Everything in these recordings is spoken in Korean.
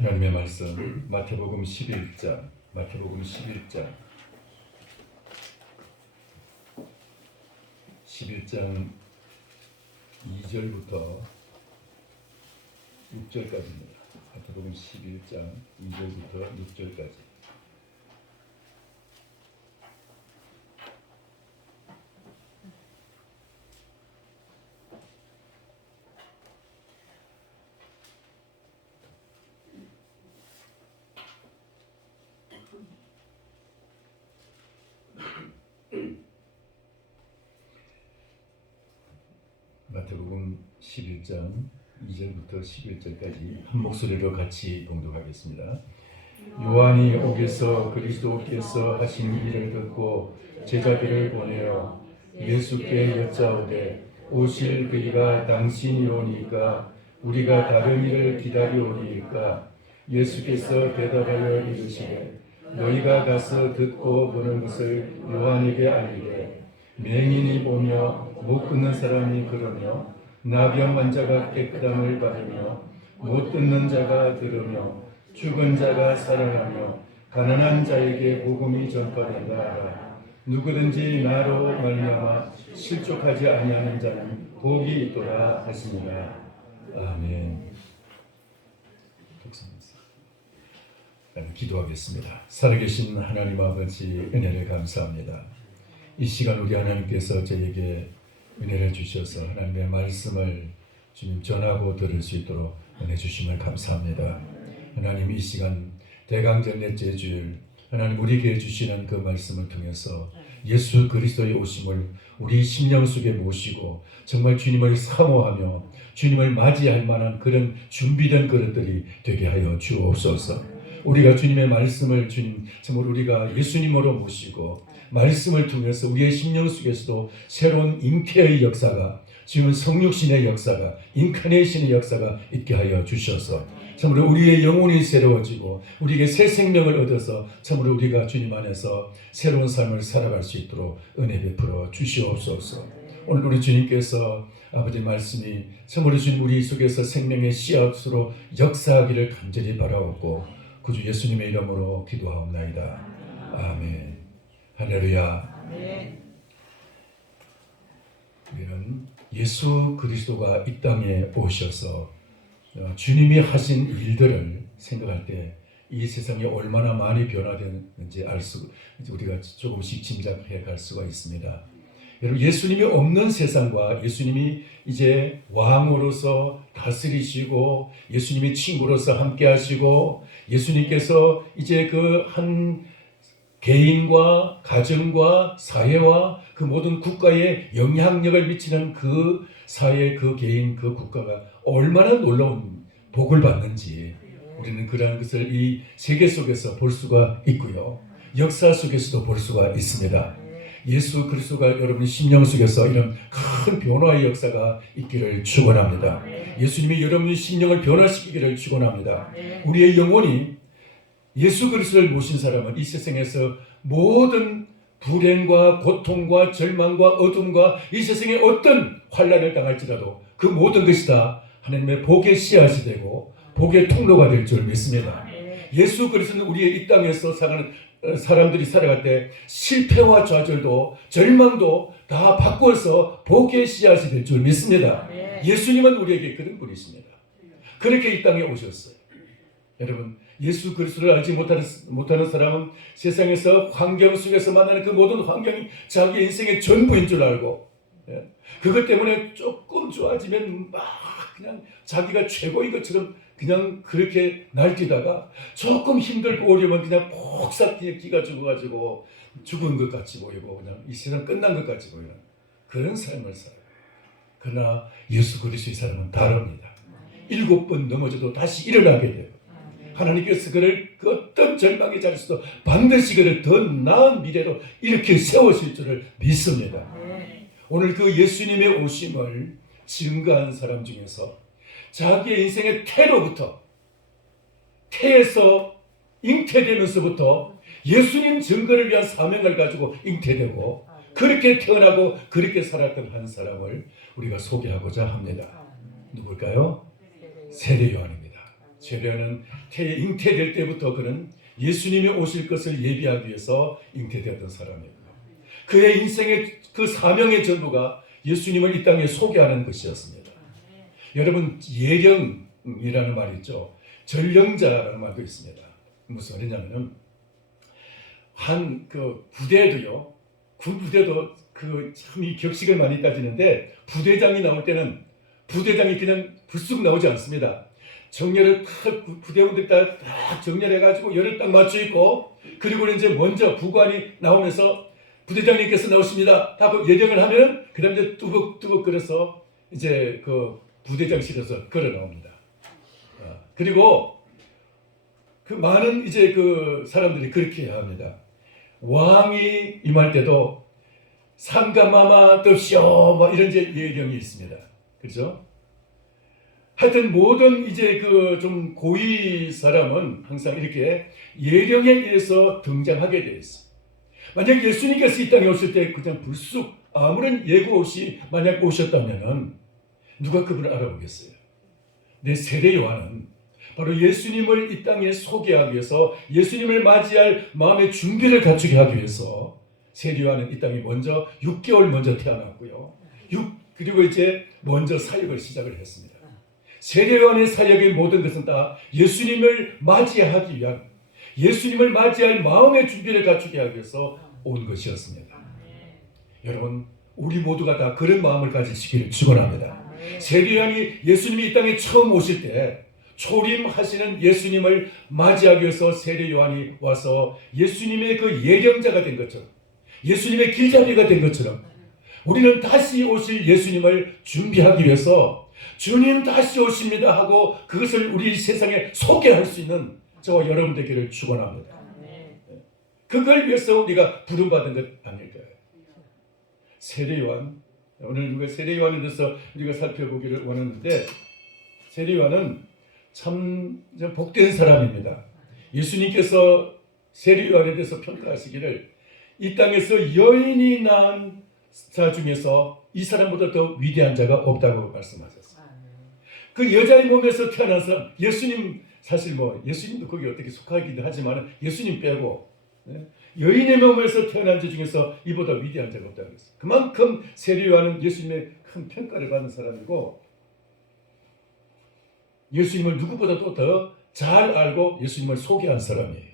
하나님의 말씀 마태복음 11장 2절부터 6절까지입니다. 마태복음 11장 2절부터 6절까지. 마태복음 11장 2절부터 11절까지 한 목소리로 같이 봉독하겠습니다. 요한이 옥에서 그리스도께서 하신 일을 듣고 제자들을 보내어 예수께 여짜오되 오실 그이가 당신이오니까 우리가 다른 일을 기다리오니까? 예수께서 대답하여 이르시되 너희가 가서 듣고 보는 것을 요한에게 알리되 맹인이 보며 못 듣는 사람이 그러며 나병 환자가 깨끗함을 받으며 못 듣는 자가 들으며 죽은 자가 살아나며 가난한 자에게 복음이 전파된다 하라. 누구든지 나로 말미암아 실족하지 아니하는 자는 복이 있도다 하시니라. 아멘. 기도하겠습니다. 살아계신 하나님 아버지, 은혜를 감사합니다. 이 시간 우리 하나님께서 저에게 은혜를 주셔서 하나님의 말씀을 주님 전하고 들을 수 있도록 은혜 주심을 감사합니다. 하나님, 이 시간 대강절 넷째 주일 하나님 우리에게 주시는 그 말씀을 통해서 예수 그리스도의 오심을 우리 심령 속에 모시고 정말 주님을 사모하며 주님을 맞이할 만한 그런 준비된 그릇들이 되게 하여 주옵소서. 우리가 주님의 말씀을 주님 정말 우리가 예수님으로 모시고 말씀을 통해서 우리의 심령 속에서도 새로운 잉태의 역사가, 지금 성육신의 역사가, 인카네이션의 역사가 있게 하여 주셔서 참으로 우리의 영혼이 새로워지고 우리에게 새 생명을 얻어서 참으로 우리가 주님 안에서 새로운 삶을 살아갈 수 있도록 은혜 베풀어 주시옵소서. 오늘 우리 주님께서 아버지 말씀이 참으로 주님 우리 속에서 생명의 씨앗으로 역사하기를 간절히 바라옵고 구주 예수님의 이름으로 기도하옵나이다. 아멘. 할렐루야. 우리는 예수 그리스도가 이 땅에 오셔서 주님이 하신 일들을 생각할 때 이 세상이 얼마나 많이 변화되는지 우리가 조금씩 짐작해 갈 수가 있습니다. 여러분, 예수님이 없는 세상과 예수님이 이제 왕으로서 다스리시고 예수님이 친구로서 함께 하시고 예수님께서 이제 그 한 개인과 가정과 사회와 그 모든 국가에 영향력을 미치는 그 사회, 그 개인, 그 국가가 얼마나 놀라운 복을 받는지 우리는 그러한 것을 이 세계 속에서 볼 수가 있고요. 역사 속에서도 볼 수가 있습니다. 예수 그리스도가 여러분 심령 속에서 이런 큰 변화의 역사가 있기를 축원합니다. 예수님이 여러분의 심령을 변화시키기를 축원합니다. 우리의 영혼이 예수 그리스도를 모신 사람은 이 세상에서 모든 불행과 고통과 절망과 어둠과 이 세상에 어떤 환난을 당할지라도 그 모든 것이 다 하나님의 복의 씨앗이 되고 복의 통로가 될 줄 믿습니다. 예수 그리스도는 우리의 이 땅에서 사는 사람들이 살아갈 때 실패와 좌절도 절망도 다 바꿔서 복의 씨앗이 될 줄 믿습니다. 예수님은 우리에게 그런 분이십니다. 그렇게 이 땅에 오셨어요. 여러분, 예수 그리스도를 알지 못하는 사람은 세상에서 환경 속에서 만나는 그 모든 환경이 자기 인생의 전부인 줄 알고 그것 때문에 조금 좋아지면 막 그냥 자기가 최고인 것처럼 그냥 그렇게 날뛰다가 조금 힘들고 어려우면 그냥 폭삭 기가 죽어가지고 죽은 것 같이 보이고 그냥 이 세상 끝난 것 같이 보이는 그런 삶을 살아요. 그러나 예수 그리스도의 사람은 다릅니다. 7번 넘어져도 다시 일어나게 돼요. 하나님께서 그를 그 어떤 절망의 자리에서도 반드시 그를 더 나은 미래로 이렇게 세우실 줄을 믿습니다. 오늘 그 예수님의 오심을 증거한 사람 중에서 자기의 인생의 태에서 잉태되면서부터 예수님 증거를 위한 사명을 가지고 잉태되고 그렇게 태어나고 그렇게 살았던 한 사람을 우리가 소개하고자 합니다. 누굴까요? 세례 요한입니다. 세례요한은 잉태될 때부터 그는 예수님이 오실 것을 예비하기 위해서 잉태되었던 사람이고, 그의 인생의 그 사명의 전부가 예수님을 이 땅에 소개하는 것이었습니다. 여러분, 예령이라는 말이 있죠. 전령자라는 말도 있습니다. 무슨 말이냐면은 한 그 부대도요, 군 부대도 그 참 이 격식을 많이 따지는데, 부대장이 나올 때는 부대장이 그냥 불쑥 나오지 않습니다. 정렬을 딱 부대원들 딱 정렬해가지고 열을 딱 맞춰 있고, 그리고 이제 먼저 부관이 나오면서 부대장님께서 나오십니다 하고 예령을 하면 그 다음에 이제 뚜벅뚜벅 걸어서 이제 그 부대장실에서 걸어 나옵니다. 그리고 그 많은 이제 그 사람들이 그렇게 해야 합니다. 왕이 임할 때도 상가마마 덥시오 뭐 이런 이제 예령이 있습니다. 그렇죠? 하여튼 모든 이제 그 좀 고위 사람은 항상 이렇게 예령에 의해서 등장하게 되어 있어요. 만약 예수님께서 이 땅에 오실 때 그냥 불쑥 아무런 예고 없이 만약 오셨다면은 누가 그분을 알아보겠어요? 내 세례 요한은 바로 예수님을 이 땅에 소개하기 위해서, 예수님을 맞이할 마음의 준비를 갖추게 하기 위해서 세례 요한은 이 땅에 먼저 6개월 먼저 태어났고요. 그리고 이제 먼저 사역을 시작을 했습니다. 세례 요한의 사역의 모든 것은 다 예수님을 맞이하기 위한, 예수님을 맞이할 마음의 준비를 갖추게 하기 위해서 온 것이었습니다. 여러분, 우리 모두가 다 그런 마음을 가지시기를 축원합니다. 세례 요한이 예수님이 이 땅에 처음 오실 때 초림하시는 예수님을 맞이하기 위해서 세례 요한이 와서 예수님의 그 예령자가 된 것처럼, 예수님의 길잡이가 된 것처럼, 우리는 다시 오실 예수님을 준비하기 위해서 주님 다시 오십니다 하고 그것을 우리 세상에 소개할 수 있는 저와 여러분 되기를 축원합니다. 그걸 위해서 우리가 부름받은 것 아닐까요? 세례 요한, 오늘 우리가 세례 요한에 대해서 우리가 살펴보기를 원하는데, 세례 요한은 참 복된 사람입니다. 예수님께서 세례 요한에 대해서 평가하시기를 이 땅에서 여인이 낳은 자 중에서 이 사람보다 더 위대한 자가 없다고 말씀하셨어요. 그 여자의 몸에서 태어난 사람, 예수님, 사실 뭐 예수님도 거기 어떻게 속하기도 하지만 예수님 빼고 여인의 몸에서 태어난 자 중에서 이보다 위대한 자가 없다고 했어요. 그만큼 세례 요한은 예수님의 큰 평가를 받는 사람이고, 예수님을 누구보다도 더 잘 알고 예수님을 소개한 사람이에요.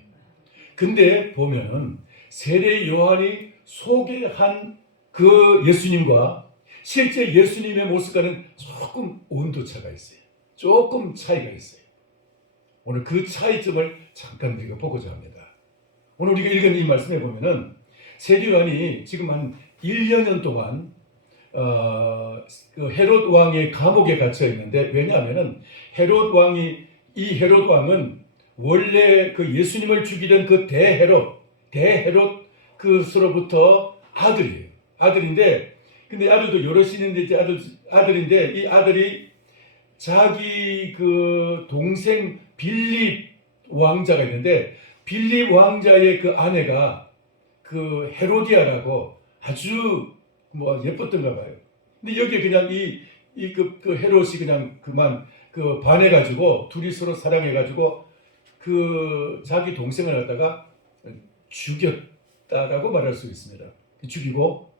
근데 보면은 세례 요한이 소개한 그 예수님과 실제 예수님의 모습과는 조금 온도차가 있어요. 조금 차이가 있어요. 오늘 그 차이점을 잠깐 우리가 보고자 합니다. 오늘 우리가 읽은 이 말씀에 보면은 세례 요한이 지금 한 1년 동안 그 헤롯 왕의 감옥에 갇혀 있는데, 왜냐하면은 헤롯 왕은 원래 그 예수님을 죽이던 그 대헤롯 그로부터 아들인데, 근데 아들도 여럿이 있는데 이제 아들인데, 이 아들이 자기 그 동생 빌립 왕자가 있는데, 빌립 왕자의 그 아내가 그 헤로디아라고 아주 뭐 예뻤던가 봐요. 근데 여기에 그냥 그 헤롯이 그냥 그만 그 반해가지고 둘이 서로 사랑해가지고 그 자기 동생을 갖다가 죽였다라고 말할 수 있습니다. 죽이고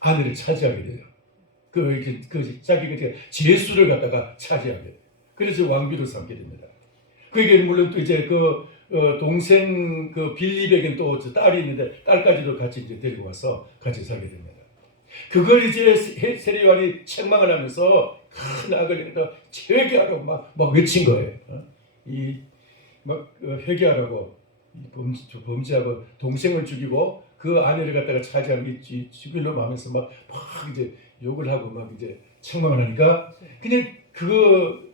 아내를 차지하게 돼요. 자기가 제수를 갖다가 차지하게 돼요. 그래서 왕비로 삼게 됩니다. 그에게 물론 또 이제 동생 그 빌립에겐 또 딸이 있는데 딸까지도 같이 이제 데리고 와서 같이 살게 됩니다. 그걸 이제 세례 요한이 책망을 하면서 큰 악을 회개하라고 막 외친 거예요. 회개하라고, 범죄하고 동생을 죽이고 그 아내를 갖다가 차지하는 죽이려고 하면서 막 이제 욕을 하고 막 이제 책망을 하니까 그냥 그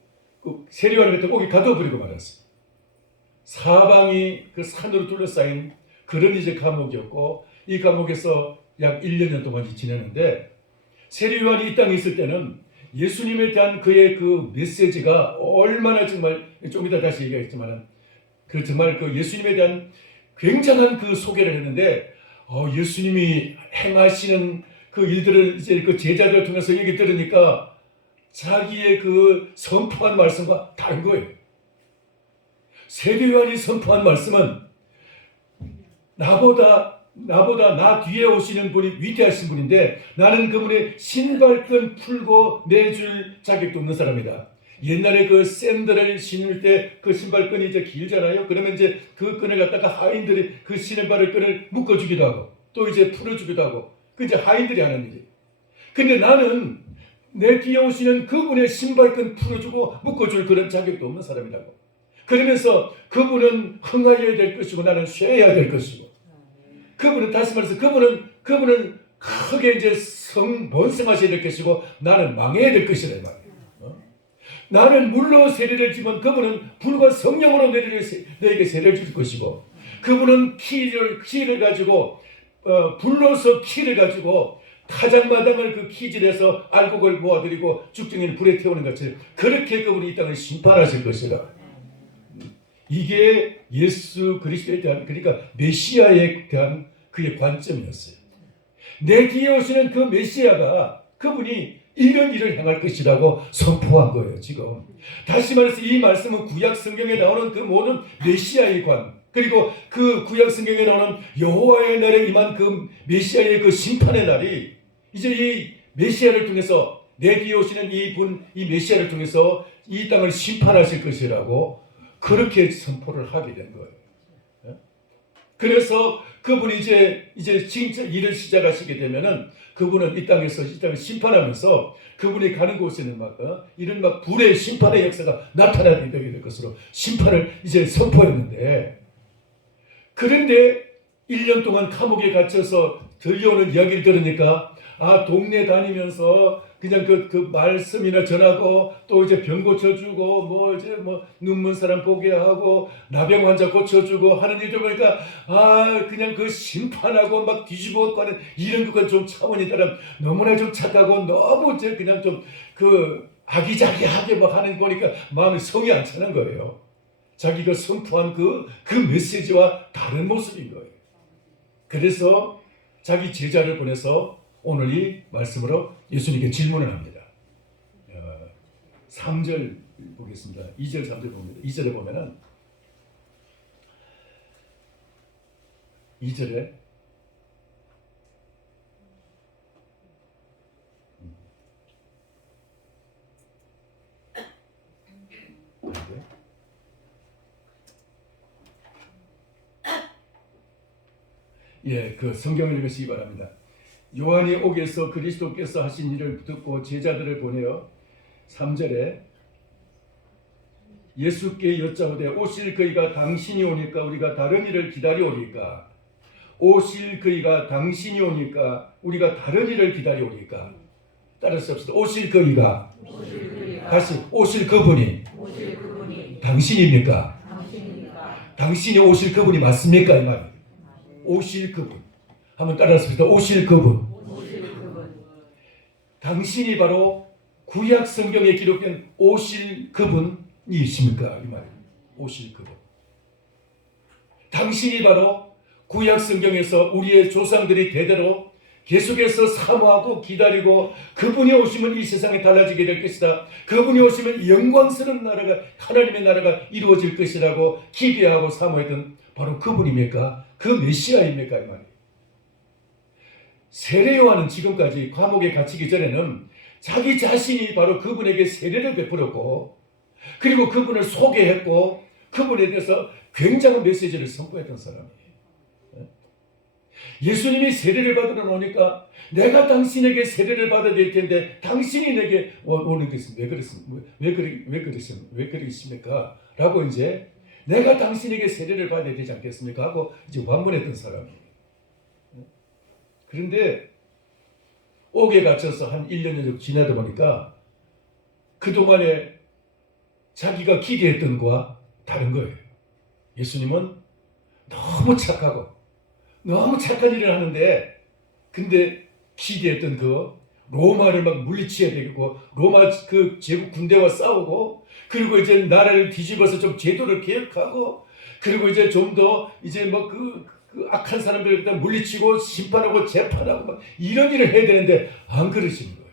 세례 요한을 갖다 거기 가둬버리고 말았어요. 사방이 그 산으로 둘러싸인 그런 이제 감옥이었고, 이 감옥에서 약 1년 동안 지내는데, 세례 요한이 이 땅에 있을 때는 예수님에 대한 그의 그 메시지가 얼마나 정말, 좀 이따 다시 얘기하겠지만 정말 그 예수님에 대한 굉장한 그 소개를 했는데, 예수님이 행하시는 그 일들을 이제 그 제자들을 통해서 얘기 들으니까 자기의 그 선포한 말씀과 다른 거예요. 세례 요한이 선포한 말씀은 나 뒤에 오시는 분이 위대하신 분인데 나는 그분의 신발끈 풀고 매줄 자격도 없는 사람이다. 옛날에 그 샌들을 신을 때 그 신발끈이 이제 길잖아요. 그러면 이제 그 끈을 갖다가 하인들이 그 신발을 끈을 묶어주기도 하고 또 이제 풀어주기도 하고 그 이제 하인들이 하는 일이. 근데 나는 내 뒤에 오시는 그분의 신발끈 풀어주고 묶어줄 그런 자격도 없는 사람이라고. 그러면서 그분은 흥하여야 될 것이고 나는 쇠해야 될 것이고 그분은 다시 말해서 그분은 크게 이제 번성하셔야 될 것이고 나는 망해야 될 것이라 말이에요. 나는 물로 세례를 주면 그분은 불과 성령으로 너에게 세례를 줄 것이고 그분은 키를 가지고 불로서 키를 가지고 타작마당을 그 키질해서 알곡을 모아들이고 죽정이는 불에 태우는 것처럼 그렇게 그분이 이 땅을 심판하실 것이라. 이게 예수 그리스도에 대한 그러니까 메시아에 대한 그의 관점이었어요. 내 뒤에 오시는 그 메시아가 그분이 이런 일을 행할 것이라고 선포한 거예요. 지금 다시 말해서 이 말씀은 구약 성경에 나오는 그 모든 메시아의 관 그리고 그 구약 성경에 나오는 여호와의 날에 임한 그 메시아의 그 심판의 날이 이제 이 메시아를 통해서 내 뒤에 오시는 이 메시아를 통해서 이 땅을 심판하실 것이라고 그렇게 선포를 하게 된 거예요. 그래서 그분이 이제 진짜 일을 시작하시게 되면은 그분은 이 땅을 심판하면서 그분이 가는 곳에는 이런 불의 심판의 역사가 나타나게 될 것으로 심판을 이제 선포했는데 그런데 1년 동안 감옥에 갇혀서 들려오는 이야기를 들으니까 동네 다니면서 그냥 그 말씀이나 전하고 또 이제 병 고쳐주고 눈먼 사람 보게 하고 나병 환자 고쳐주고 하는 일들 보니까 그냥 그 심판하고 막 뒤집어 가는 이런 것과 좀 차원이 다른 너무나 좀 착하고 너무 이제 그냥 좀 그 아기자기하게 막 하는 거니까 마음이 성이 안 차는 거예요. 자기가 선포한 그 메시지와 다른 모습인 거예요. 그래서 자기 제자를 보내서 오늘 이 말씀으로 예수님께 질문을 합니다. 3절 보겠습니다. 2절 3절 봅니다. 2절에 보면은 2절에 그 성경을 읽으시기 바랍니다. 요한이 옥에서 그리스도께서 하신 일을 듣고 제자들을 보내어 3절에 예수께 여짜오되 오실 그이가 당신이 오니까 우리가 다른 일을 기다려오리까 오실 그이가 당신이 오니까 우리가 다른 일을 기다려오리까 따라서 합시다. 오실 그이가 다시 오실 그분이 당신입니까? 당신이 오실 그분이 맞습니까? 이 말이에요. 오실 그분 한번 따라합시다. 오실 그분. 당신이 바로 구약 성경에 기록된 오실 그분이십니까? 이 말이에요. 오실 그분. 당신이 바로 구약 성경에서 우리의 조상들이 대대로 계속해서 사모하고 기다리고 그분이 오시면 이 세상이 달라지게 될 것이다. 그분이 오시면 영광스러운 나라가 하나님의 나라가 이루어질 것이라고 기대하고 사모했던 바로 그분입니까? 그 메시아입니까? 이 말이에요. 세례 요한은 지금까지 감옥에 갇히기 전에는 자기 자신이 바로 그분에게 세례를 베풀었고 그리고 그분을 소개했고 그분에 대해서 굉장한 메시지를 선포했던 사람이에요. 예수님이 세례를 받으러 오니까 내가 당신에게 세례를 받아야 될 텐데 당신이 내게 오는 것은 왜 그러십니까? 라고 이제 내가 당신에게 세례를 받아야 되지 않겠습니까? 하고 이제 반문했던 사람이에요. 그런데 옥에 갇혀서 한 1년 정도 지나다 보니까 그동안에 자기가 기대했던 것과 다른 거예요. 예수님은 너무 착하고 너무 착한 일을 하는데 근데 기대했던 그 로마를 막 물리쳐야 되고 로마 그 제국 군대와 싸우고 그리고 이제 나라를 뒤집어서 좀 제도를 개혁하고 그리고 이제 좀 더 이제 뭐 그 악한 사람들을 일단 물리치고 심판하고 재판하고 막 이런 일을 해야 되는데 안 그러시는 거예요.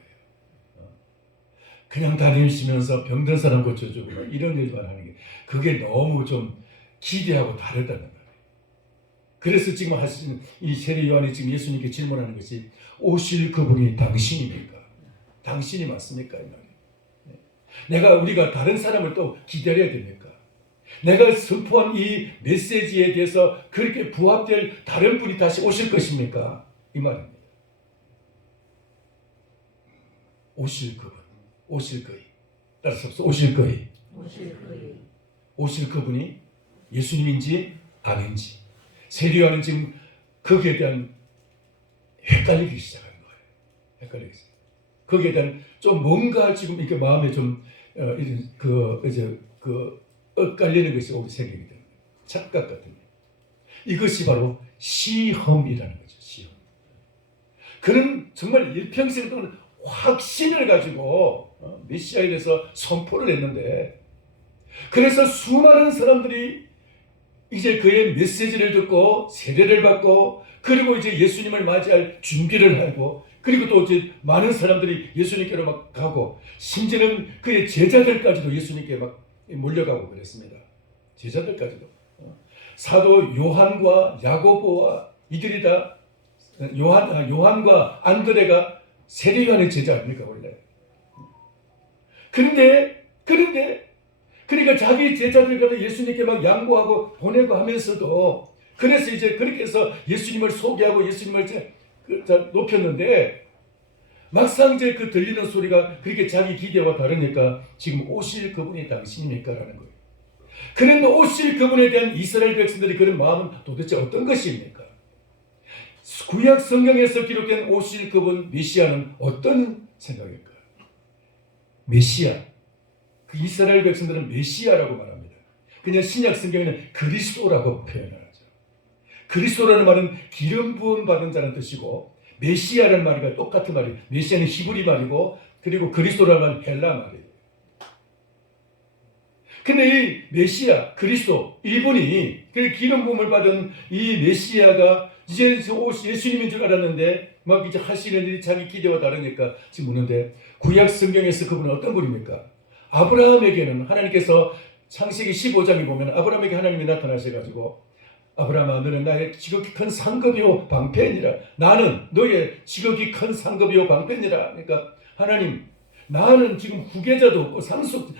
그냥 다니시면서 병든 사람 고쳐주고 이런 일만 하는 게 그게 너무 좀 기대하고 다르다는 거예요. 그래서 지금 하시는 이 세례 요한이 지금 예수님께 질문하는 것이 오실 그분이 당신입니까? 당신이 맞습니까? 이 말이에요. 우리가 다른 사람을 또 기다려야 됩니까? 내가 선포한 이 메시지에 대해서 그렇게 부합될 다른 분이 다시 오실 것입니까? 이 말입니다. 오실 그분, 오실 거이. 따라서 오실 거이. 오실 그분이 예수님인지 아닌지 세례 요한은 지금 거기에 대한 헷갈리기 시작한 거예요. 헷갈리기 시작. 거기에 대한 좀 뭔가 지금 이렇게 마음에 좀 엇갈리는 것이 오기 생기게 되는 거예요. 착각 같은 게. 이것이 바로 시험이라는 거죠. 시험. 그는 정말 일평생 동안 확신을 가지고 메시아에 대해서 선포를 했는데 그래서 수많은 사람들이 이제 그의 메시지를 듣고 세례를 받고 그리고 이제 예수님을 맞이할 준비를 하고 그리고 또 이제 많은 사람들이 예수님께로 막 가고 심지어는 그의 제자들까지도 예수님께 막 몰려가고 그랬습니다. 제자들까지도. 사도 요한과 야고보와 이들이 다 요한과 안드레가 세례 요한의 제자 아닙니까 원래. 그런데 그러니까 자기 제자들과 예수님께 막 양보하고 보내고 하면서도 그래서 이제 그렇게 해서 예수님을 소개하고 예수님을 높였는데 막상 이제 그 들리는 소리가 그렇게 자기 기대와 다르니까 지금 오실 그분이 당신입니까? 라는 거예요. 그런 오실 그분에 대한 이스라엘 백성들이 그런 마음은 도대체 어떤 것입니까? 구약 성경에서 기록된 오실 그분 메시아는 어떤 생각일까요? 메시아. 그 이스라엘 백성들은 메시아라고 말합니다. 그냥 신약 성경에는 그리스도라고 표현을 하죠. 그리스도라는 말은 기름 부음 받은 자라는 뜻이고 메시아라는 말과 똑같은 말이에요. 메시아는 히브리 말이고 그리고 그리스도라는 말은 헬라 말이에요. 근데 이 메시아, 그리스도, 이분이 기름 부음을 받은 이 메시아가 이제 예수님인 줄 알았는데 막 이제 하시는 일이 자기 기대와 다르니까 지금 묻는데 구약 성경에서 그분은 어떤 분입니까? 아브라함에게는 하나님께서 창세기 15장에 보면 아브라함에게 하나님이 나타나셔가지고 아브라함아 너는 나의 지극히 큰 상급이요 방패니라. 나는 너의 지극히 큰 상급이요 방패니라. 그러니까 하나님 나는 지금 후계자도 없고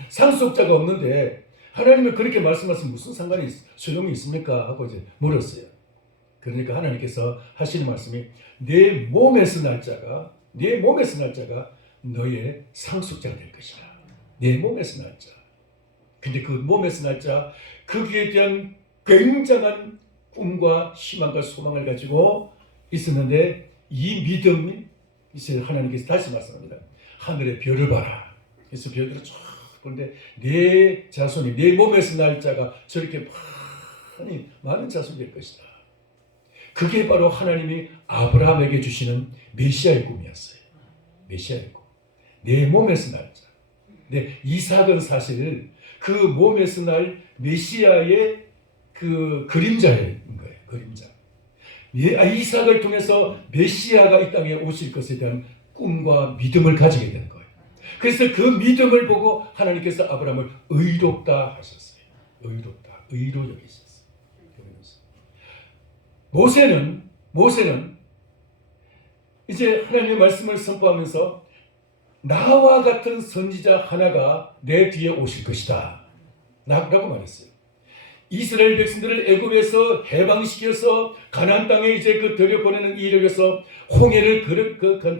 상속자가 없는데 하나님이 그렇게 말씀하시면 무슨 상관이 소용이 있습니까? 하고 이제 물었어요. 그러니까 하나님께서 하시는 말씀이 내 몸에서 날 자가 너의 상속자가 될 것이라. 내 몸에서 날 자. 근데 그 몸에서 날 자, 거기에 대한 굉장한 꿈과 희망과 소망을 가지고 있었는데 이 믿음이 이제 하나님께서 다시 말씀합니다. 하늘의 별을 봐라. 그래서 별들을 쫙 보는데 내 자손이 내 몸에서 날 자가 저렇게 많은 자손이 될 것이다. 그게 바로 하나님이 아브라함에게 주시는 메시아의 꿈이었어요. 메시아의 꿈. 내 몸에서 날 자. 근데 이삭은 사실 그 몸에서 날 메시아의 그 그림자인 거예요. 그림자. 이삭을 통해서 메시아가 이 땅에 오실 것에 대한 꿈과 믿음을 가지게 되는 거예요. 그래서 그 믿음을 보고 하나님께서 아브라함을 의롭다 하셨어요. 의롭다. 의로 여기셨어요. 모세는 이제 하나님의 말씀을 선포하면서 나와 같은 선지자 하나가 내 뒤에 오실 것이다 라고 말했어요. 이스라엘 백성들을 애굽에서 해방시켜서 가나안 땅에 이제 들여보내는 일을 위해서 홍해를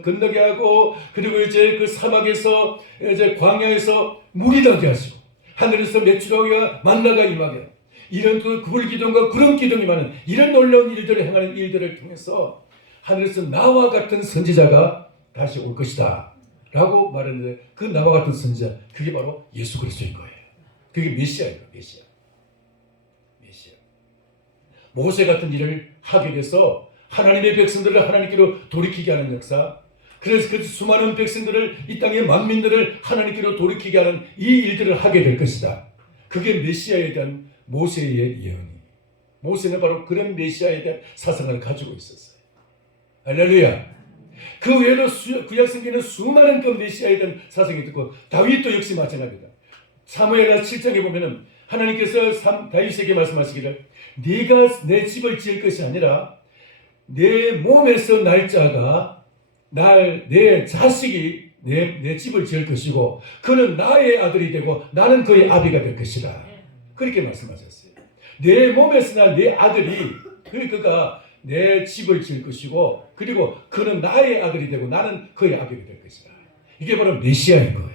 건너게 하고 그리고 이제 그 사막에서 이제 광야에서 물이 나게 하시고 하늘에서 메추라기와 만나가 임하게 이런 그 불기둥과 구름 기둥이 많은 이런 놀라운 일들을 행하는 일들을 통해서 하늘에서 나와 같은 선지자가 다시 올 것이다 라고 말했는데 그 나와 같은 선지자 그게 바로 예수 그리스도인 거예요. 그게 메시아예요. 메시아. 모세 같은 일을 하게 돼서 하나님의 백성들을 하나님께로 돌이키게 하는 역사, 그래서 그 수많은 백성들을 이 땅의 만민들을 하나님께로 돌이키게 하는 이 일들을 하게 될 것이다. 그게 메시아에 대한 모세의 예언이. 모세는 바로 그런 메시아에 대한 사상을 가지고 있었어요. 할렐루야. 그 외에도 구약 성경에는 수많은 그 메시아에 대한 사성이 있고 다윗도 역시 마찬가지입니다. 사무엘하 7장에 보면은 하나님께서 다윗에게 말씀하시기를 네가 내 집을 지을 것이 아니라 내 몸에서 날 자가 내 자식이 내 집을 지을 것이고 그는 나의 아들이 되고 나는 그의 아비가 될 것이라. 그렇게 말씀하셨어요. 내 몸에서 날 내 아들이 그가 내 집을 지을 것이고 그리고 그는 나의 아들이 되고 나는 그의 아비가 될 것이라. 이게 바로 메시아인 거예요.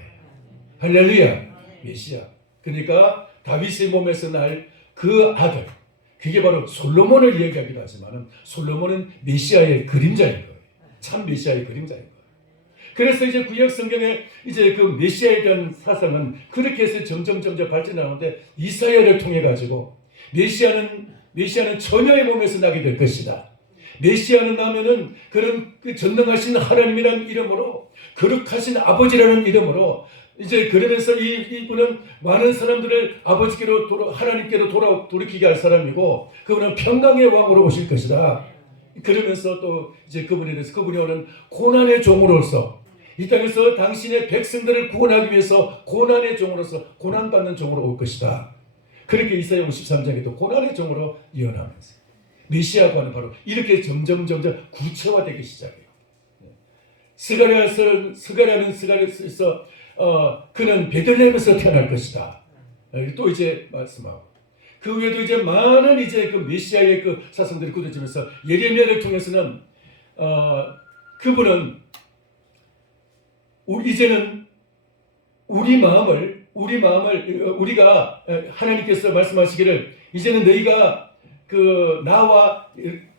할렐루야. 메시아. 그러니까 다윗의 몸에서 날 그 아들, 그게 바로 솔로몬을 이야기하기도 하지만 솔로몬은 메시아의 그림자인 거예요. 참 메시아의 그림자인 거예요. 그래서 이제 구약 성경에 이제 그 메시아에 대한 사상은 그렇게 해서 점점 발전하는데 이사야를 통해 가지고 메시아는 처녀의 몸에서 나게 될 것이다. 메시아는 나면은 그런 그 전능하신 하나님이라는 이름으로 거룩하신 아버지라는 이름으로 이제 그러면서 이분은 많은 사람들을 아버지께로 하나님께로 돌이키게 할 사람이고 그분은 평강의 왕으로 오실 것이다. 그러면서 또 이제 그분에 대해서 그분이 오는 고난의 종으로서 이 땅에서 당신의 백성들을 구원하기 위해서 고난의 종으로서 고난받는 종으로 올 것이다. 그렇게 이사야 53장에도 고난의 종으로 예언하면서 메시아과는 바로 이렇게 점점 구체화되기 시작해요. 스가랴에서 그는 베들레헴에서 태어날 것이다. 또 이제 말씀하고 그 외에도 이제 많은 이제 그 메시아의 그 사성들이 굳어지면서 예레미야를 통해서는 그분은 이제는 우리 마음을 우리가 하나님께서 말씀하시기를 이제는 너희가 그 나와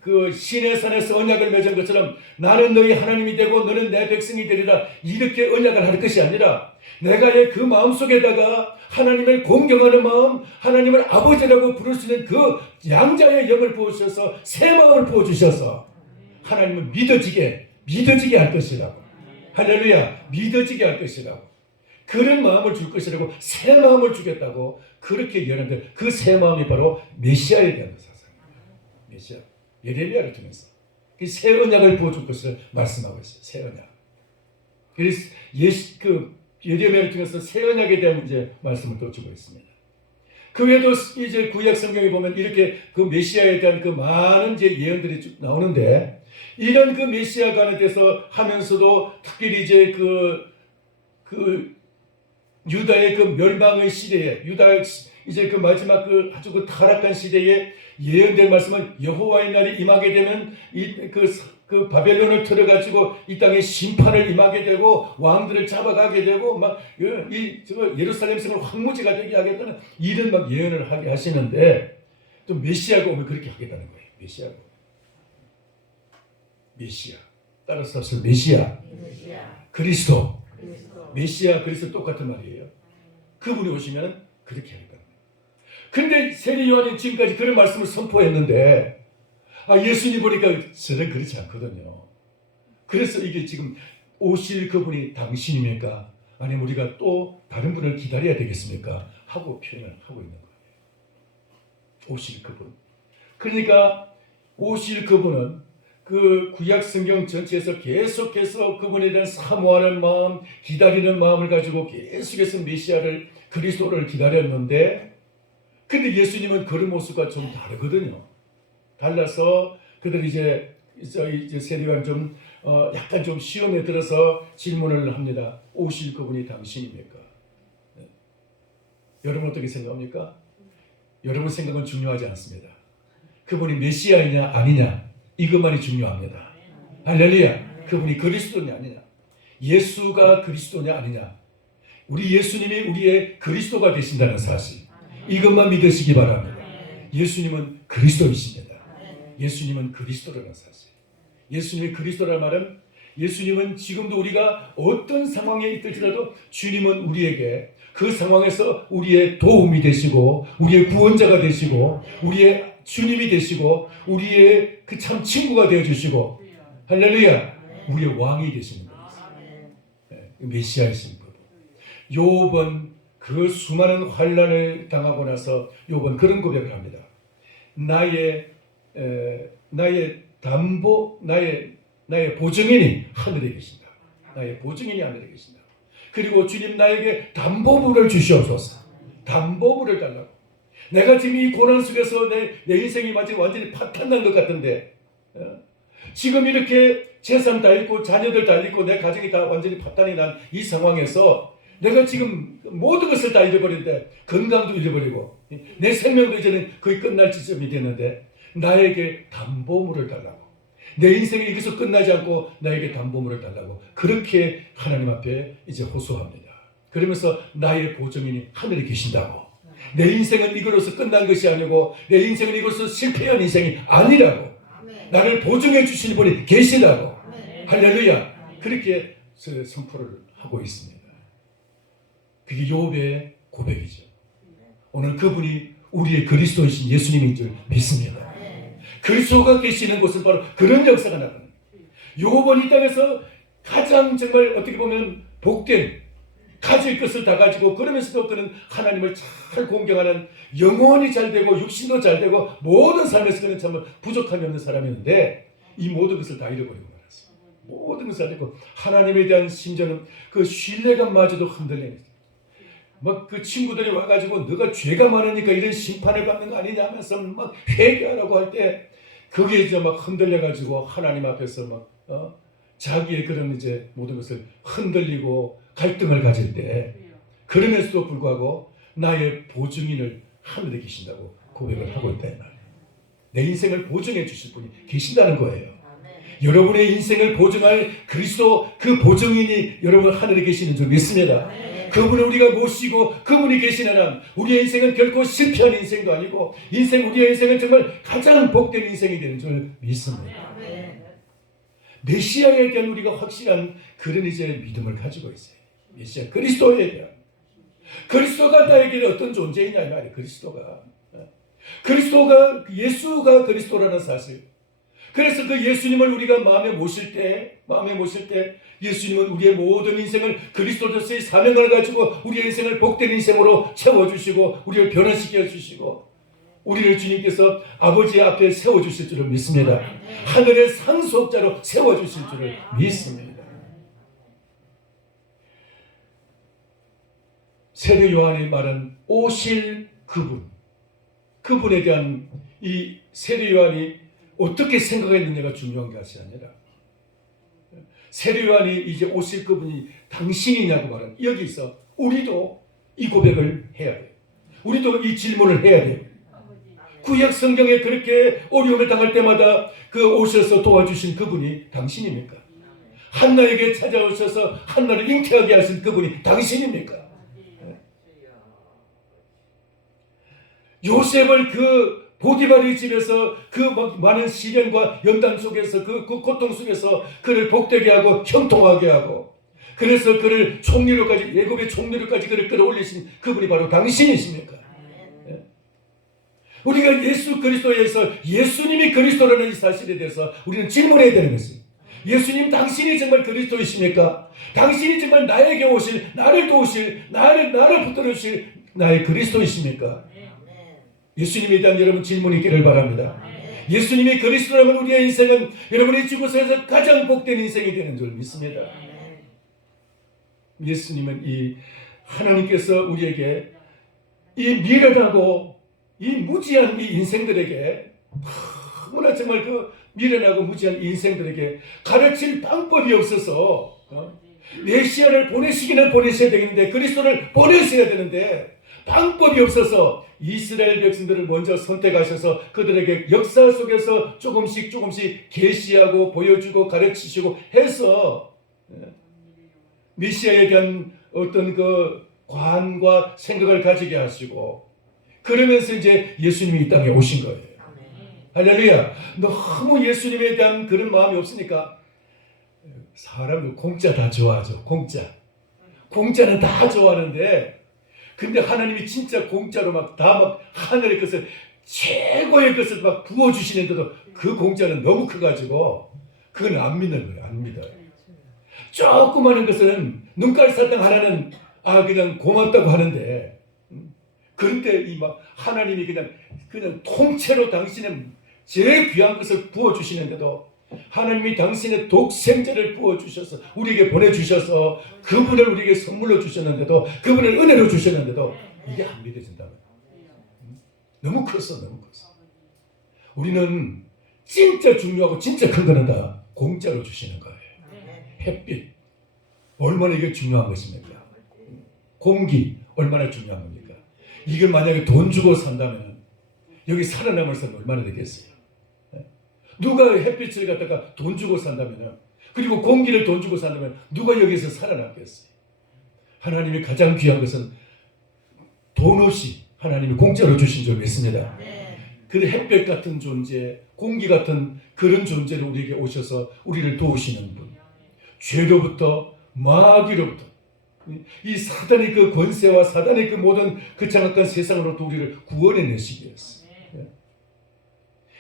그 시내 산에서 언약을 맺은 것처럼 나는 너희 하나님이 되고 너는 내 백성이 되리라 이렇게 언약을 할 것이 아니라 내가 그 마음속에다가 하나님을 공경하는 마음, 하나님을 아버지라고 부를 수 있는 그 양자의 영을 부어주셔서 새 마음을 부어주셔서 하나님을 믿어지게 할 것이라고. 할렐루야. 믿어지게 할 것이라고. 그런 마음을 줄 것이라고 새 마음을 주겠다고 그렇게 예언하는데 그 새 마음이 바로 메시아에 대한 사상입니다. 메시아. 예레미야를 통해서 새 언약을 부어줄 것을 말씀하고 있어요. 새 언약. 그래서 예레미야를 통해서 새 언약에 대한 이제 말씀을 또 주고 있습니다. 그 외에도 이제 구약 성경에 보면 이렇게 그 메시아에 대한 그 많은 이제 예언들이 쭉 나오는데 이런 그 메시아관에 대해서 하면서도 특별히 이제 그 유다의 그 멸망의 시대에 이제 그 마지막 그 아주 그 타락한 시대에 예언된 말씀은 여호와의 날이 임하게 되면 그 바벨론을 틀어가지고 이 땅에 심판을 임하게 되고 왕들을 잡아가게 되고 막 예루살렘 성을 황무지가 되게 하겠다는 이런 막 예언을 하게 하시는데 또 메시아가 오면 그렇게 하겠다는 거예요. 메시아 따라서 메시아 그리스도 메시아 그리스도 똑같은 말이에요. 그분이 오시면 그렇게 하겠다. 근데 세례 요한이 지금까지 그런 말씀을 선포했는데 예수님 보니까 저는 그렇지 않거든요. 그래서 이게 지금 오실 그분이 당신입니까? 아니면 우리가 또 다른 분을 기다려야 되겠습니까? 하고 표현을 하고 있는 거예요. 오실 그분. 그러니까 오실 그분은 그 구약 성경 전체에서 계속해서 그분에 대한 사모하는 마음, 기다리는 마음을 가지고 계속해서 메시아를 그리스도를 기다렸는데 근데 예수님은 그런 모습과 좀 다르거든요. 달라서 그들이 이제 세례요한 좀 약간 좀 시험에 들어서 질문을 합니다. 오실 그분이 당신입니까? 네. 여러분 어떻게 생각합니까? 여러분 생각은 중요하지 않습니다. 그분이 메시아이냐 아니냐 이것만이 중요합니다. 할렐루야. 그분이 그리스도냐 아니냐 예수가 그리스도냐 아니냐 우리 예수님이 우리의 그리스도가 되신다는 사실 이것만 믿으시기 바랍니다. 예수님은 그리스도이십니다. 예수님은 그리스도라는 사실. 예수님이 그리스도라는 말은 예수님은 지금도 우리가 어떤 상황에 있을지라도 주님은 우리에게 그 상황에서 우리의 도움이 되시고 우리의 구원자가 되시고 우리의 주님이 되시고 우리의 그 참 친구가 되어주시고 할렐루야 우리의 왕이 되시는 거예요. 메시아이신 분. 욥은 그 수많은 환난을 당하고 나서 욥은 그런 고백을 합니다. 나의 담보, 나의 나의 보증인이 하늘에 계신다. 나의 보증인이 하늘에 계신다. 그리고 주님 나에게 담보물을 주시옵소서. 담보물을 달라고. 내가 지금 이 고난 속에서 내 인생이 마치 완전히 파탄난 것 같은데, 지금 이렇게 재산 다 잃고 자녀들 다 잃고 내 가정이 다 완전히 파탄이 난 이 상황에서 내가 지금 모든 것을 다 잃어버리는데, 건강도 잃어버리고 내 생명도 이제는 거의 끝날 지점이 되는데 나에게 담보물을 달라고. 내 인생이 여기서 끝나지 않고 나에게 담보물을 달라고 그렇게 하나님 앞에 이제 호소합니다. 그러면서 나의 보증인이 하늘에 계신다고. 내 인생은 이걸로서 끝난 것이 아니고 내 인생은 이걸로서 실패한 인생이 아니라고. 나를 보증해 주시는 분이 계시다고. 할렐루야. 그렇게 선포를 하고 있습니다. 그게 욥의 고백이죠. 오늘 그분이 우리의 그리스도이신 예수님인 줄 믿습니다. 그리스도가 계시는 곳은 바로 그런 역사가 나타납니다. 욥은 이 땅에서 가장 정말 어떻게 보면 복된, 가질 것을 다 가지고 그러면서도 그는 하나님을 잘 공경하는, 영혼이 잘 되고 육신도 잘 되고 모든 삶에서 그는 참 부족함이 없는 사람이었는데 이 모든 것을 다 잃어버리고 말았어요. 모든 것을 잃고 하나님에 대한 심지어는 그 신뢰감마저도 흔들리는, 막 그 친구들이 와가지고 너가 죄가 많으니까 이런 심판을 받는 거 아니냐 하면서 막 회개하라고 할 때 거기에 이제 막 흔들려가지고 하나님 앞에서 막 자기의 그런 이제 모든 것을 흔들리고 갈등을 가질 때, 그러면서도 불구하고 나의 보증인을 하늘에 계신다고 고백을 하고 있다 이 말이에요. 내 인생을 보증해 주실 분이 계신다는 거예요. 여러분의 인생을 보증할 그리스도 그 보증인이 여러분 하늘에 계시는 줄 믿습니다. 그분을 우리가 모시고 그분이 계시는 한 우리의 인생은 결코 실패한 인생도 아니고 우리의 인생은 정말 가장 복된 인생이 되는 줄 믿습니다. 메시아에 대한 우리가 확실한 그런 이제 믿음을 가지고 있어요. 메시아 그리스도에 대한. 그리스도가 나에게 어떤 존재이냐 이 말이에요. 그리스도가 예수가 그리스도라는 사실. 그래서 그 예수님을 우리가 마음에 모실 때 예수님은 우리의 모든 인생을 그리스도로서의 사명을 가지고 우리의 인생을 복된 인생으로 채워주시고 우리를 변화시켜 주시고 우리를 주님께서 아버지 앞에 세워주실 줄을 믿습니다. 하늘의 상속자로 세워주실 줄을 믿습니다. 세례 요한이 말한 오실 그분에 대한 이 세례 요한이 어떻게 생각했느냐가 중요한 것이 아니라 세례 요한이 이제 오실 그분이 당신이냐고 말하는, 여기서 우리도 이 고백을 해야 돼요. 우리도 이 질문을 해야 돼요. 구약 성경에 그렇게 어려움을 당할 때마다 그 오셔서 도와주신 그분이 당신입니까? 한나에게 찾아오셔서 한나를 잉태하게 하신 그분이 당신입니까? 요셉을 그 보디바리 집에서 그 많은 시련과 연단 속에서 그 고통 속에서 그를 복되게 하고 형통하게 하고 그래서 그를 총리로까지, 애굽의 총리로까지 그를 끌어올리신 그분이 바로 당신이십니까? 우리가 예수 그리스도에서 예수님이 그리스도라는 이 사실에 대해서 우리는 질문해야 되는 것입니다. 예수님 당신이 정말 그리스도이십니까? 당신이 정말 나에게 오실, 나를 도우실, 나를 붙들어 주실 나의 그리스도이십니까? 예수님에 대한 여러분 질문이 있기를 바랍니다. 예수님이 그리스도라면 우리의 인생은 여러분이 지구상에서 가장 복된 인생이 되는 줄 믿습니다. 예수님은 이 하나님께서 우리에게 이 미련하고 이 무지한 이 인생들에게 너무나 정말 그 미련하고 무지한 인생들에게 가르칠 방법이 없어서 메시아를 보내시기는 보내셔야 되겠는데 그리스도를 보내셔야 되는데 방법이 없어서 이스라엘 백성들을 먼저 선택하셔서 그들에게 역사 속에서 조금씩 계시하고 보여주고 가르치시고 해서 메시아에 대한 어떤 그 관과 생각을 가지게 하시고 그러면서 이제 예수님이 이 땅에 오신 거예요. 할렐루야. 너무 예수님에 대한 그런 마음이 없으니까 사람들 공짜 다 좋아하죠. 공짜는 다 좋아하는데 근데 하나님이 진짜 공짜로 다 하늘의 것을 최고의 것을 막 부어주시는데도 그 공짜는 너무 커가지고 그건 안 믿는 거예요. 안 믿어요. 조그마한 것은 눈깔 사탕 하나는 그냥 고맙다고 하는데 그런데 이 하나님이 그냥 통째로 당신의 제일 귀한 것을 부어주시는데도 하나님이 당신의 독생자를 부어주셔서 우리에게 보내주셔서 그분을 우리에게 선물로 주셨는데도, 그분을 은혜로 주셨는데도 이게 안 믿어진다면 너무 컸어. 우리는 진짜 중요하고 진짜 큰 거는 다 공짜로 주시는 거예요. 햇빛 얼마나 이게 중요한 것입니까? 공기 얼마나 중요한 겁니까? 이걸 만약에 돈 주고 산다면 여기 살아남을 사람 얼마나 되겠어요? 누가 햇빛을 갖다가 돈 주고 산다면, 그리고 공기를 돈 주고 산다면 누가 여기서 살아남겠어요? 하나님이 가장 귀한 것은 돈 없이 하나님이 공짜로 주신 줄 믿습니다. 그 햇볕 같은 존재, 공기 같은 그런 존재로 우리에게 오셔서 우리를 도우시는 분, 죄로부터 마귀로부터 이 사단의 그 권세와 사단의 그 모든 그 장악한 세상으로부터 우리를 구원해내시기 위해서,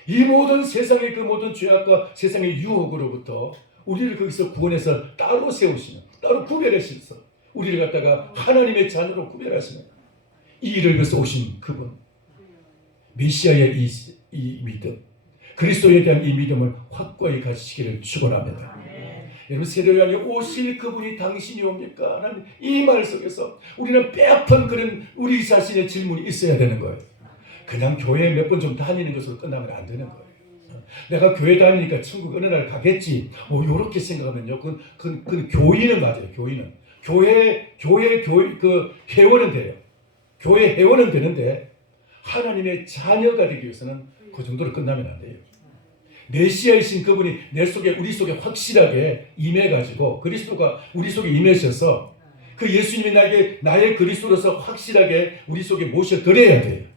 이 모든 세상의 그 모든 죄악과 세상의 유혹으로부터 우리를 거기서 구원해서 따로 세우시는, 따로 구별하셔서 우리를 갖다가 하나님의 자녀로 구별하시는 이 일을 위해서 오신 그분, 메시아의 이 믿음, 그리스도에 대한 이 믿음을 확고히 가지시기를 축원합니다. 여러분, 세례를 향해 오실 그분이 당신이 옵니까? 라는 이 말 속에서 우리는 뼈아픈 그런 우리 자신의 질문이 있어야 되는 거예요. 그냥 교회 몇 번 좀 다니는 것으로 끝나면 안 되는 거예요. 내가 교회 다니니까 천국 어느 날 가겠지, 요렇게 생각하면요, 그건 교인은 맞아요. 교회 그 회원은 돼요. 교회 회원은 되는데 하나님의 자녀가 되기 위해서는 그 정도로 끝나면 안 돼요. 메시아이신 그분이 우리 속에 확실하게 임해가지고, 그리스도가 우리 속에 임하셔서 그 예수님이 나의 그리스도로서 확실하게 우리 속에 모셔드려야 돼요.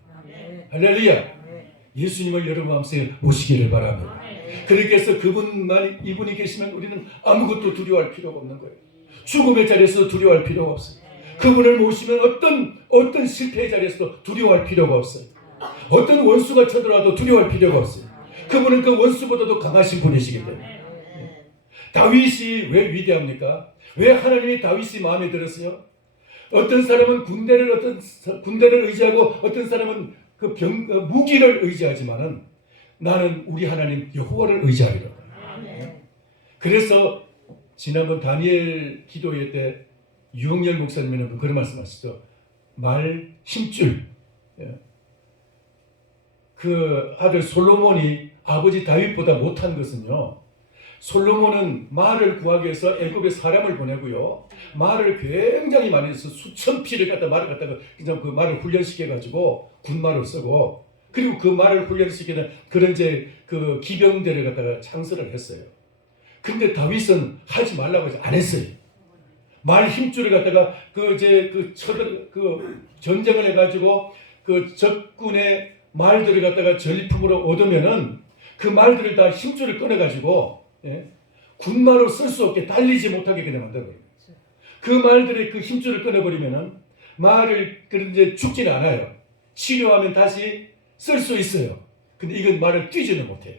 할렐루야. 예수님을 여러분 마음속에 모시기를 바랍니다. 그렇게 해서 이분이 계시면 우리는 아무것도 두려워할 필요가 없는 거예요. 죽음의 자리에서도 두려워할 필요가 없어요. 그분을 모시면 어떤 실패의 자리에서도 두려워할 필요가 없어요. 어떤 원수가 쳐들어와도 두려워할 필요가 없어요. 그분은 그 원수보다도 강하신 분이시기 때문에. 다윗이 왜 위대합니까? 왜 하나님이 다윗이 마음에 들었어요? 어떤 사람은 군대를 의지하고, 어떤 사람은 무기를 의지하지만은 나는 우리 하나님 여호와를 의지하리라. 그래서 지난번 다니엘 기도회 때 유영열 목사님은 그런 말씀하시죠. 말 힘줄. 그 아들 솔로몬이 아버지 다윗보다 못한 것은요, 솔로몬은 말을 구하기 위해서 애굽에 사람을 보내고요, 말을 굉장히 많이 해서 수천 피를 말을 갖다가 그냥 그 말을 훈련시켜 가지고 군말을 쓰고, 그리고 그 말을 훈련시키는 그런 그 기병대를 갖다가 창설을 했어요. 근데 다윗은 하지 말라고 해서 안 했어요. 말 힘줄을 갖다가 전쟁을 해가지고 그 적군의 말들을 갖다가 전리품으로 얻으면은 그 말들을 다 힘줄을 꺼내가지고 군마로 쓸 수 없게 달리지 못하게 그냥 만들어버려요. 그 말들의 그 힘줄을 끊어버리면은 말을 이제 죽지는 않아요. 치료하면 다시 쓸 수 있어요. 근데 이건 말을 뛰지는 못해요.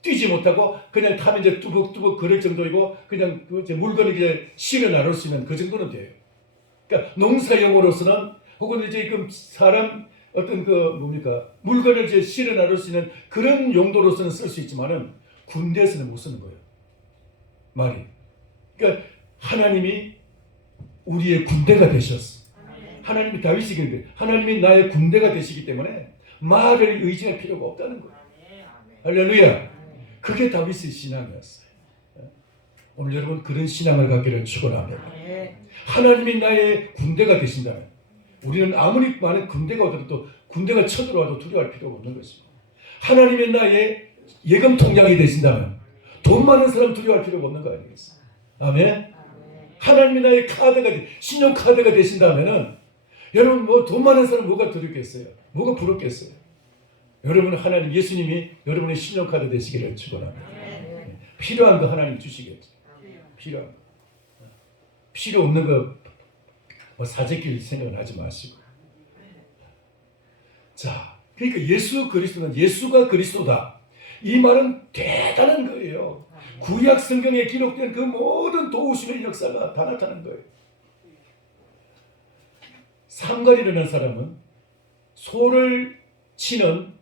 뛰지 못하고 그냥 타면 이제 뚜벅뚜벅 걸을 정도이고, 그냥 물건을 이제 실어 나눌 수 있는 그 정도는 돼요. 그러니까 농사용으로서는, 혹은 이제 그 사람 물건을 이제 실어 나눌 수 있는 그런 용도로서는 쓸 수 있지만은 군대에서는 못 쓰는 거예요. 말이. 그러니까 하나님이 우리의 군대가 되셨어. 하나님이 다윗이긴데 하나님이 나의 군대가 되시기 때문에 말을 의지할 필요가 없다는 거예요. 할렐루야. 그게 다윗의 신앙이었어요. 오늘 여러분 그런 신앙을 갖기를 축원합니다. 하나님이 나의 군대가 되신다면 우리는 아무리 많은 군대가 오더라도, 군대가 쳐들어와도 두려워할 필요가 없는 것입니다. 하나님의 나의 예금 통장이 되신다면 돈 많은 사람 두려워할 필요가 없는 거 아니겠어요? 아멘. 하나님이 나의 신용카드가 되신다면은 여러분 돈 많은 사람 뭐가 두렵겠어요? 뭐가 부럽겠어요? 여러분 하나님, 예수님이 여러분의 신용카드 되시기를 축원합니다. 필요한 거 하나님 주시겠죠. 필요한 거. 필요 없는 거 사재낄 생각은 하지 마시고. 자, 그러니까 예수 그리스도는, 예수가 그리스도다, 이 말은 대단한 거예요. 구약 성경에 기록된 그 모든 도우심의 역사가 다 나타난 거예요. 삼갈이라는 사람은 소를 치는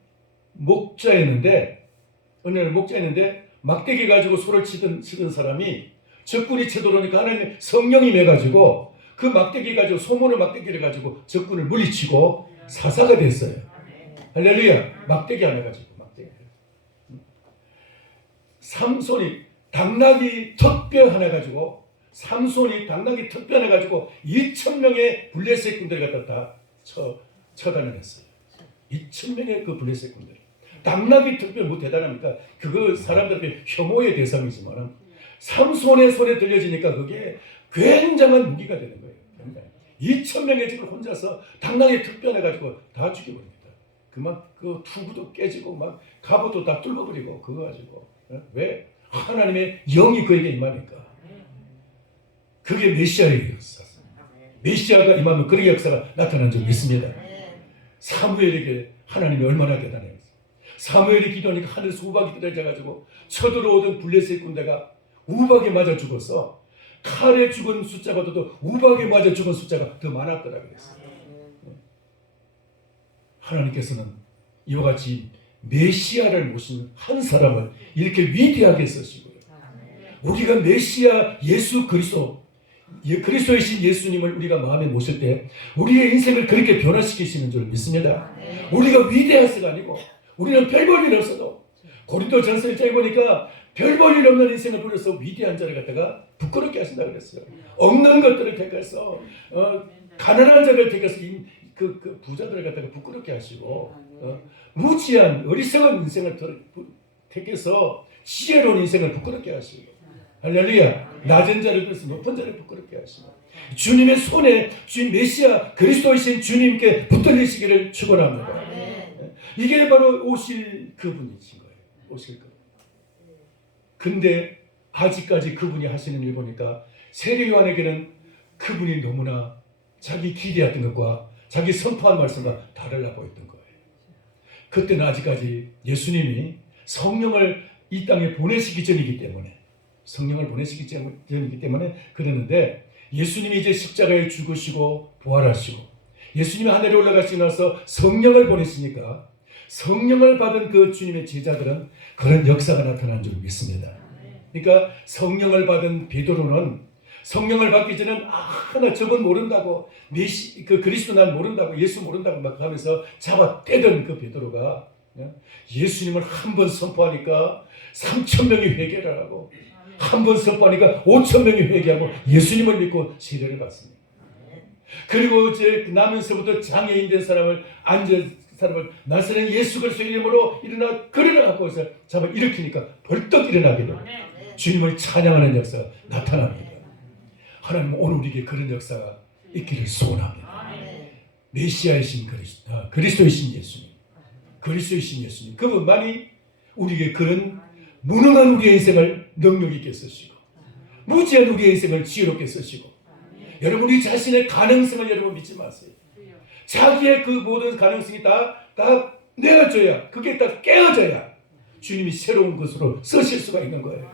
목자였는데, 어느 날 목자였는데 막대기 가지고 소를 치던 사람이 적군이 쳐들어오니까 하나님의 성령이 매가지고 그 막대기 가지고 소문을 막대기를 가지고 적군을 물리치고 사사가 됐어요. 할렐루야. 막대기 하나 가지고 막대기. 삼손이 당나귀 턱뼈 하나 가지고 삼손이 당나귀 턱뼈 하나 가지고 2,000명의 블레셋 군대를 갖다 다 처단을 했어요. 2,000명의 그 블레셋 군대. 당나귀 턱뼈 뭐 대단합니까? 그거 사람들에게 혐오의 대상이지만 삼손의 손에 들려지니까 그게 굉장한 무기가 되는 거예요. 2,000명의 집을 혼자서 당나귀 턱뼈 하나 가지고 다 죽여버립니다. 그 투구도 깨지고 막 갑옷도 다 뚫어버리고 그거 가지고. 왜? 하나님의 영이 그에게 임하니까. 그게 메시아의 역사. 메시아가 임하면 그의 역사가 나타난 적이 있습니다. 사무엘에게 하나님이 얼마나 대단해요. 사무엘이 기도하니까 하늘에서 우박이 떨어져가지고 쳐들어오던 블레셋 군대가 우박에 맞아 죽었어. 칼에 죽은 숫자보다도 우박에 맞아 죽은 숫자가 더 많았더라 그랬어요. 하나님께서는 이와 같이 메시아를 모신 한 사람을 이렇게 위대하게 쓰시고요. 우리가 메시아 예수 그리스도, 그리스도이신 예수님을 우리가 마음에 모실 때 우리의 인생을 그렇게 변화시키시는 줄 믿습니다. 우리가 위대해서가 아니고 우리는 별 볼 일 없어도 고린도전서 1장에 보니까 별 볼 일 없는 인생을 보내서 위대한 자를 갖다가 부끄럽게 하신다 그랬어요. 없는 것들을 택해서 가난한 자를 택해서 그 부자들을 갖다가 부끄럽게 하시고 무지한 어리석은 인생을 택해서 지혜로운 인생을 부끄럽게 하시고 할렐루야. 낮은 자를 그래서 높은 자를 부끄럽게 하시고 주님의 손에 주님 메시아 그리스도이신 주님께 붙들리시기를 축원합니다. 이게 바로 오실 그분이신 거예요. 오실 그분. 근데 아직까지 그분이 하시는 일 보니까 세례 요한에게는 그분이 너무나 자기 기대했던 것과 자기 선포한 말씀과 다르다 보였던 거예요. 그때는 아직까지 예수님이 성령을 이 땅에 보내시기 전이기 때문에 그랬는데 예수님이 이제 십자가에 죽으시고 부활하시고 예수님이 하늘에 올라가시고 나서 성령을 보내시니까 성령을 받은 그 주님의 제자들은 그런 역사가 나타난 줄 믿습니다. 그러니까 성령을 받은 베드로는 성령을 받기 전에는 나 저건 모른다고 그 그리스도 난 모른다고 예수 모른다고 막 하면서 잡아 떼던 그 베드로가 예수님을 한 번 선포하니까 3,000명이 회개를 하고 한 번 선포하니까 5,000명이 회개하고 예수님을 믿고 세례를 받습니다. 그리고 이제 나면서부터 장애인 된 사람을 나사렛 예수 그리스도의 이름으로 일어나 그리라고 해서 잡아 일으키니까 벌떡 일어나게 되고 주님을 찬양하는 역사가 나타납니다. 하나님 오늘 우리에게 그런 역사가 있기를 소원합니다. 메시아이신 그리스도이신 예수님 그분만이 우리에게 그런 무능한 우리의 인생을 능력 있게 쓰시고 무지한 우리의 인생을 지혜롭게 쓰시고 여러분 우리 자신의 가능성을 여러분 믿지 마세요. 자기의 그 모든 가능성이 다 내어져야 그게 다 깨어져야 주님이 새로운 것으로 쓰실 수가 있는 거예요.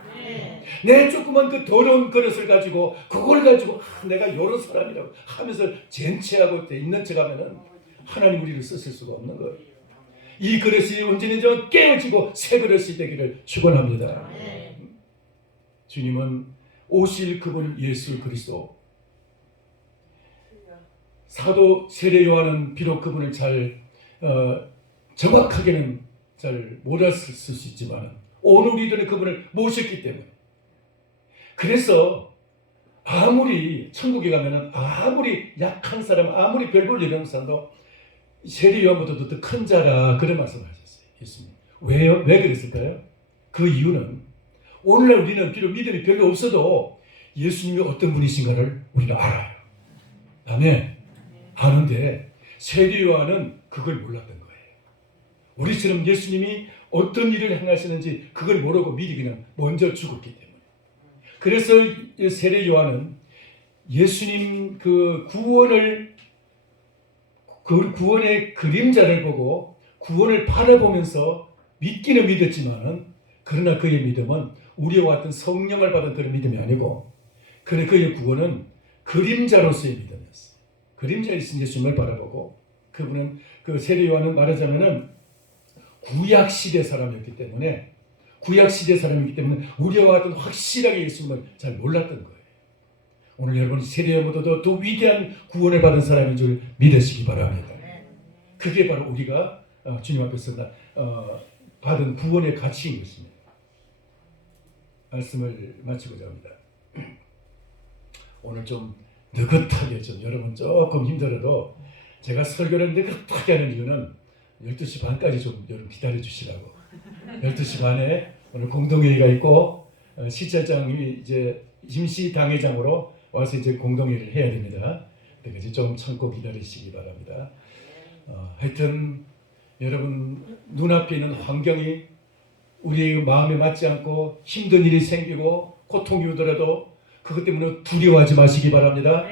내 조그만 그 더러운 그릇을 가지고 그걸 가지고 내가 요런 사람이라고 하면서 젠체하고 있는 척하면은 하나님 우리를 쓰실 수가 없는 거예요. 이 그릇이 언제든지 깨어지고 새 그릇이 되기를 축원합니다. 주님은 오실 그분 예수 그리스도. 사도 세례 요한은 비록 그분을 정확하게는 잘 몰랐을 수 있지만 오늘 우리들은 그분을 모셨기 때문에 그래서 아무리 천국에 가면은 아무리 약한 사람 아무리 별 볼 일 없는 사람도 세례 요한보다도 더 큰 자라 그런 말씀을 하셨어요. 예수님. 왜요? 왜 그랬을까요? 그 이유는 오늘날 우리는 비록 믿음이 별로 없어도 예수님이 어떤 분이신가를 우리는 알아요. 아멘. 아는데 세례 요한은 그걸 몰랐던 거예요. 우리처럼 예수님이 어떤 일을 행하시는지 그걸 모르고 미리 그냥 먼저 죽었기 때문에. 그래서 세례 요한은 예수님 그 구원의 그림자를 보고 구원을 바라보면서 믿기는 믿었지만은 그러나 그의 믿음은 우리와 같은 성령을 받은 그런 믿음이 아니고 그의 구원은 그림자로서의 믿음이었어요. 그림자이신 예수님을 바라보고 그분은 그 세례 요한은 말하자면은 구약 시대 사람이었기 때문에 구약시대 사람이기 때문에 우리와 같은 확실하게 예수님을 잘 몰랐던 거예요. 오늘 여러분 세례보다도 더 위대한 구원을 받은 사람인 줄 믿으시기 바랍니다. 그게 바로 우리가 주님 앞에서 받은 구원의 가치인 것입니다. 말씀을 마치고자 합니다. 오늘 좀 느긋하게 좀 여러분 조금 힘들어도 제가 설교를 느긋하게 하는 이유는 12시 반까지 좀 여러분 기다려 주시라고. 12시 반에 오늘 공동회의가 있고 시찰장이 이제 임시 당회장으로 와서 이제 공동회의를 해야 됩니다. 그때까지 좀 참고 기다리시기 바랍니다. 하여튼 여러분 눈앞에 있는 환경이 우리의 마음에 맞지 않고 힘든 일이 생기고 고통이 오더라도 그것 때문에 두려워하지 마시기 바랍니다.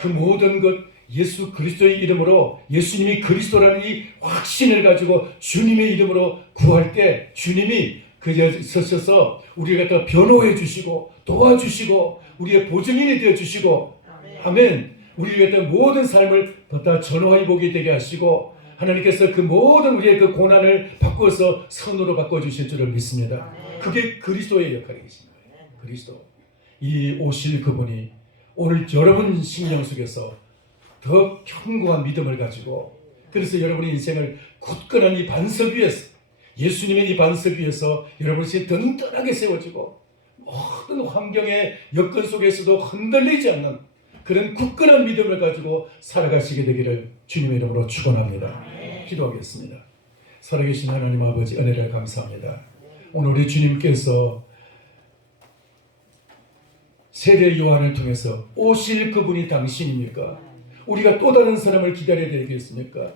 그 모든 것 예수 그리스도의 이름으로 예수님이 그리스도라는 이 확신을 가지고 주님의 이름으로 구할 때 주님이 그 자리에 서셔서 우리를 갖다 변호해 주시고 도와주시고 우리의 보증인이 되어 주시고 아멘. 우리를 갖다 모든 삶을 다 전화해 보게 되게 하시고 하나님께서 그 모든 우리의 그 고난을 바꿔서 선으로 바꿔주실 줄을 믿습니다. 그게 그리스도의 역할이십니다. 그리스도. 이 오실 그분이 오늘 여러분 심령 속에서 더 견고한 믿음을 가지고 그래서 여러분의 인생을 굳건한 이 반석 위에서 예수님의 이 반석 위에서 여러분이 든든하게 세워지고 모든 환경의 여건 속에서도 흔들리지 않는 그런 굳건한 믿음을 가지고 살아가시게 되기를 주님의 이름으로 축원합니다. 기도하겠습니다. 살아계신 하나님 아버지 은혜를 감사합니다. 오늘 우리 주님께서 세례 요한을 통해서 오실 그분이 당신입니까? 우리가 또 다른 사람을 기다려야 되겠습니까?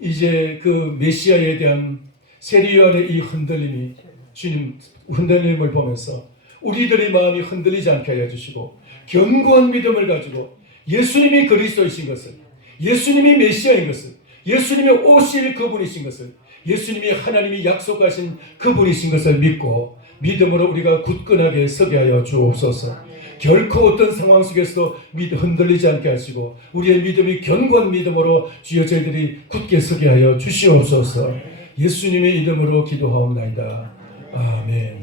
이제 그 메시아에 대한 세례 요한의 이 흔들림이 주님 흔들림을 보면서 우리들의 마음이 흔들리지 않게 하여 주시고 견고한 믿음을 가지고 예수님이 그리스도이신 것을 예수님이 메시아인 것을 예수님이 오실 그분이신 것을 예수님이 하나님이 약속하신 그분이신 것을 믿고 믿음으로 우리가 굳건하게 서게 하여 주옵소서. 결코 어떤 상황 속에서도 흔들리지 않게 하시고 우리의 믿음이 견고한 믿음으로 주여 저희들이 굳게 서게 하여 주시옵소서. 예수님의 이름으로 기도하옵나이다. 아멘.